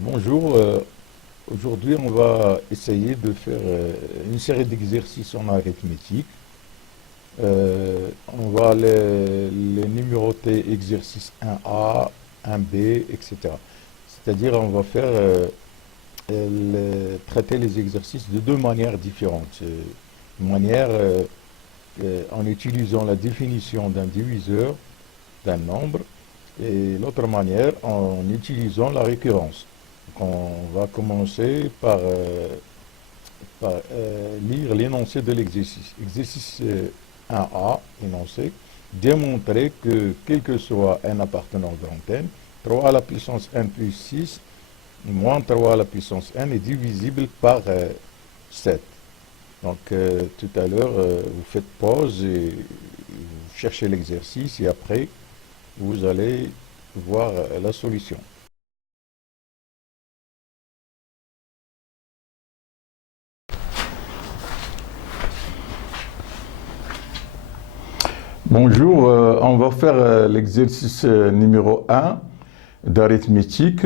Bonjour, aujourd'hui on va essayer de faire une série d'exercices en arithmétique. On va les numéroter exercice 1A, 1B, etc. C'est-à-dire on va faire traiter les exercices de deux manières différentes. Une manière en utilisant la définition d'un diviseur d'un nombre et l'autre manière en utilisant la récurrence. Donc, on va commencer par lire l'énoncé de l'exercice. Exercice 1A, énoncé, démontrer que quel que soit n appartenant au grand N, 3 à la puissance n plus 6 moins 3 à la puissance n est divisible par 7. Donc tout à l'heure, vous faites pause et vous cherchez l'exercice et après, vous allez voir la solution. Bonjour, on va faire l'exercice numéro 1 d'arithmétique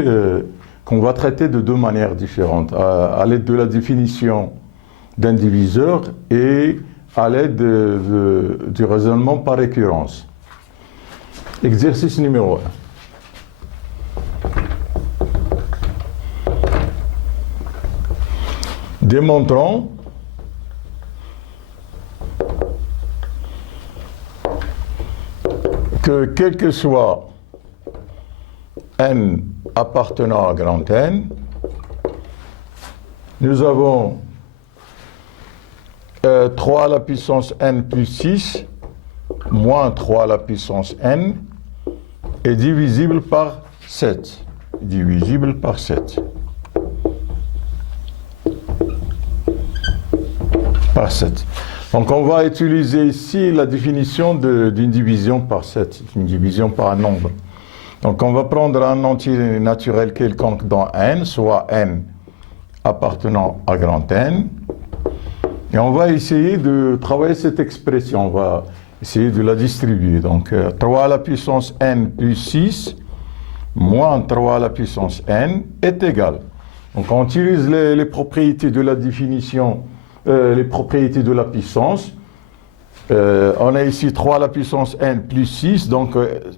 qu'on va traiter de deux manières différentes, à l'aide de la définition d'un diviseur et à l'aide du raisonnement par récurrence. Exercice numéro 1. Démontrons que quel que soit n appartenant à grand N, nous avons 3 à la puissance n plus 6 moins 3 à la puissance n est divisible par 7. Divisible par 7. Par 7. Donc on va utiliser ici la définition d'une division par 7, une division par un nombre. Donc on va prendre un entier naturel quelconque dans n, soit n appartenant à grand N, et on va essayer de travailler cette expression, on va essayer de la distribuer. Donc 3 à la puissance n plus 6 moins 3 à la puissance n est égal. Donc on utilise les propriétés de la définition, les propriétés de la puissance. On a ici 3 à la puissance n plus 6, donc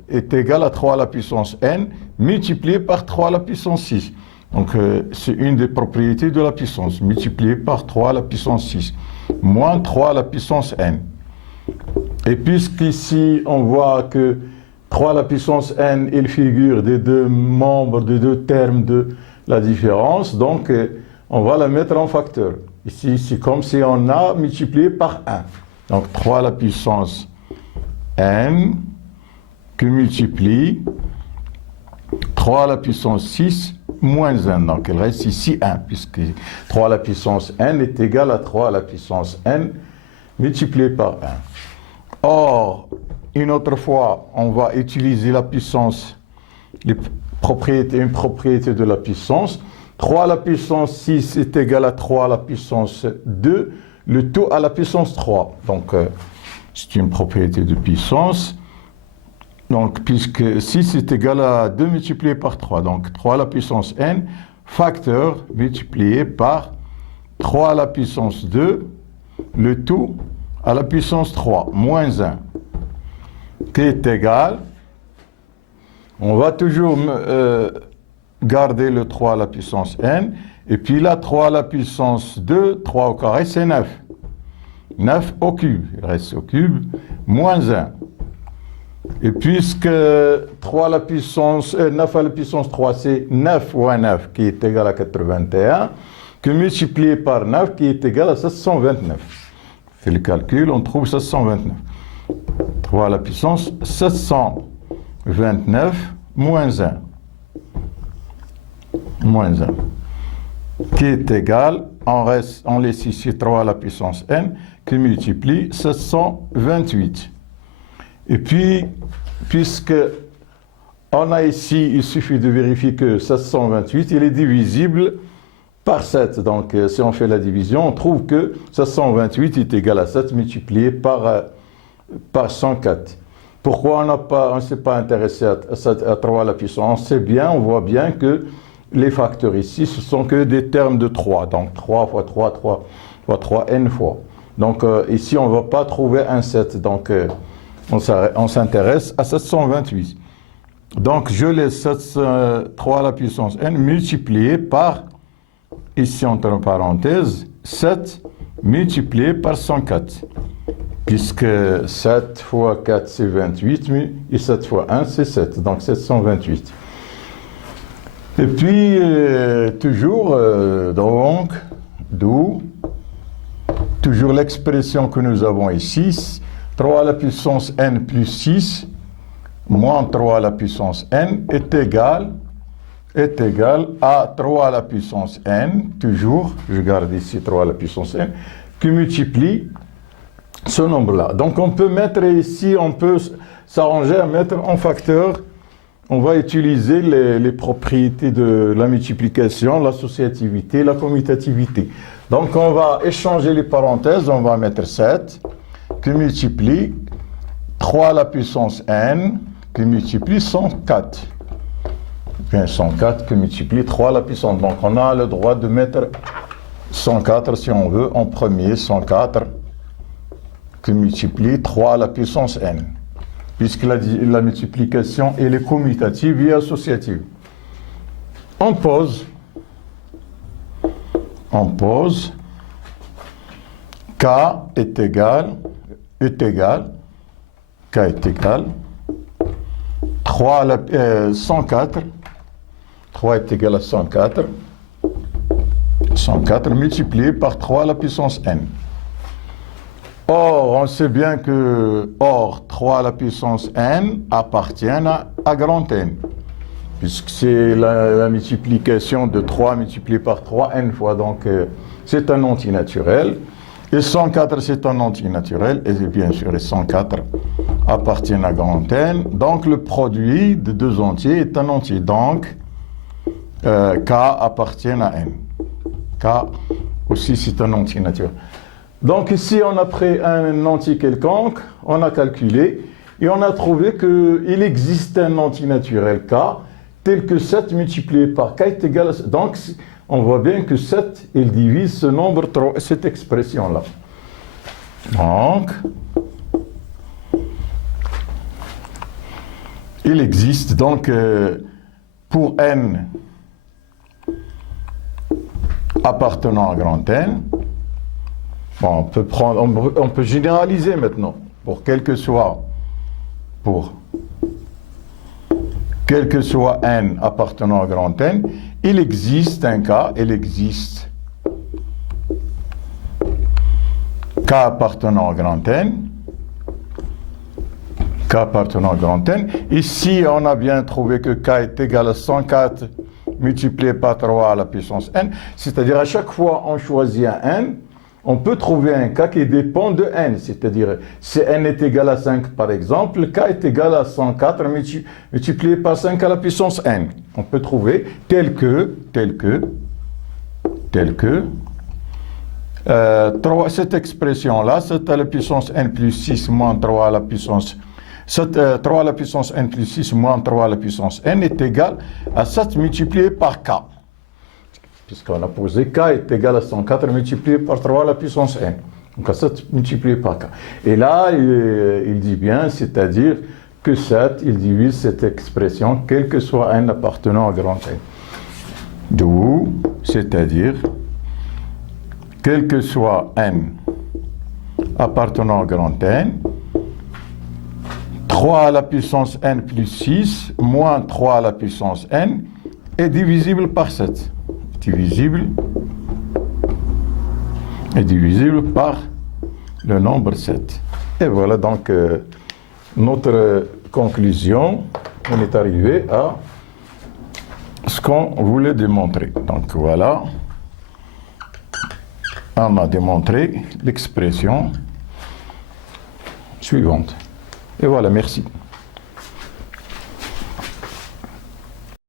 est égal à 3 à la puissance n multiplié par 3 à la puissance 6. Donc c'est une des propriétés de la puissance, multiplié par 3 à la puissance 6, moins 3 à la puissance n. Et puisqu'ici on voit que 3 à la puissance n est le figure des deux membres, des deux termes de la différence, donc on va la mettre en facteur. Ici, c'est comme si on a multiplié par 1. Donc 3 à la puissance n que multiplie 3 à la puissance 6 moins 1. Donc il reste ici 1, puisque 3 à la puissance n est égal à 3 à la puissance n multiplié par 1. Or, une autre fois, on va utiliser la puissance, une propriété de la puissance. 3 à la puissance 6 est égal à 3 à la puissance 2, le tout à la puissance 3. Donc, c'est une propriété de puissance. Donc, puisque 6 est égal à 2 multiplié par 3, donc 3 à la puissance n, facteur multiplié par 3 à la puissance 2, le tout à la puissance 3, moins 1, qui est égal, on va toujours garder le 3 à la puissance n, et puis là, 3 à la puissance 2, 3 au carré, c'est 9. 9 au cube, il reste au cube, moins 1. Et puisque 3 à la puissance, 9 à la puissance 3, c'est 9 fois 9, qui est égal à 81, que multiplié par 9, qui est égal à 729. On fait le calcul, on trouve 729. 3 à la puissance 729 moins 1. Moins 1. Qui est égal, on laisse ici 3 à la puissance n, qui multiplie 728. Et puis, puisque on a ici, il suffit de vérifier que 728, il est divisible par 7. Donc, si on fait la division, on trouve que 728 est égal à 7 multiplié par 104. Pourquoi on ne s'est pas intéressé à 3 à la puissance? On sait bien, on voit bien que les facteurs ici, ce sont que des termes de 3. Donc 3 fois 3, 3 fois 3, n fois. Donc ici, on ne va pas trouver un 7. Donc on s'intéresse à 728. Donc je laisse 3 à la puissance n multiplié par, ici entre parenthèses, 7 multiplié par 104. Puisque 7 fois 4 c'est 28, et 7 fois 1 c'est 7, donc 728. Et puis, toujours, donc, d'où, toujours l'expression que nous avons ici, 3 à la puissance n plus 6, moins 3 à la puissance n, est égal à 3 à la puissance n, toujours, je garde ici 3 à la puissance n, qui multiplie ce nombre-là. Donc, on peut mettre ici, on peut s'arranger à mettre en facteur. On va utiliser les propriétés de la multiplication, l'associativité, la commutativité. Donc, on va échanger les parenthèses, on va mettre 7, qui multiplie 3 à la puissance n, qui multiplie 104. Bien, 104 qui multiplie 3 à la puissance. Donc, on a le droit de mettre 104, si on veut, en premier, 104, qui multiplie 3 à la puissance n. Puisque la multiplication elle est commutative et associative. On pose K est égal 3 à la 104, 3 est égal à 104 multiplié par 3 à la puissance n. Or, on sait bien que 3 à la puissance n appartient à grand N, puisque c'est la multiplication de 3 multiplié par 3 n fois, donc c'est un antinaturel. Et 104, c'est un antinaturel, et bien sûr, les 104 appartiennent à grand N. Donc, le produit de deux entiers est un entier. Donc, K appartient à n. K aussi, c'est un antinaturel. Donc ici, on a pris un entier quelconque, on a calculé, et on a trouvé qu'il existe un antinaturel K, tel que 7 multiplié par K est égal à... Donc, on voit bien que 7, il divise ce nombre, cette expression-là. Donc, il existe donc, pour n appartenant à grand N, bon, on peut généraliser maintenant, pour quel que soit n appartenant à grand N, il existe un cas, K appartenant à grand N, Ici, on a bien trouvé que K est égal à 104 multiplié par 3 à la puissance n, c'est-à-dire à chaque fois on choisit un n, on peut trouver un K qui dépend de n, c'est-à-dire si n est égal à 5 par exemple, K est égal à 104 multiplié par 5 à la puissance n. On peut trouver tel que cette expression-là, 7 à la puissance n plus 6 moins 3 à la puissance 3 à la puissance n plus 6 moins 3 à la puissance n est égal à 7 multiplié par k. Puisqu'on a posé k est égal à 104 multiplié par 3 à la puissance n. Donc à 7 multiplié par k. Et là, il dit bien, c'est-à-dire que 7, il divise cette expression, quel que soit n appartenant à grand N. D'où, c'est-à-dire, quel que soit n appartenant à grand N, 3 à la puissance n plus 6 moins 3 à la puissance n est divisible par 7. Est divisible par le nombre 7. Et voilà donc notre conclusion. On est arrivé à ce qu'on voulait démontrer. Donc voilà, on a démontré l'expression suivante. Et voilà, merci.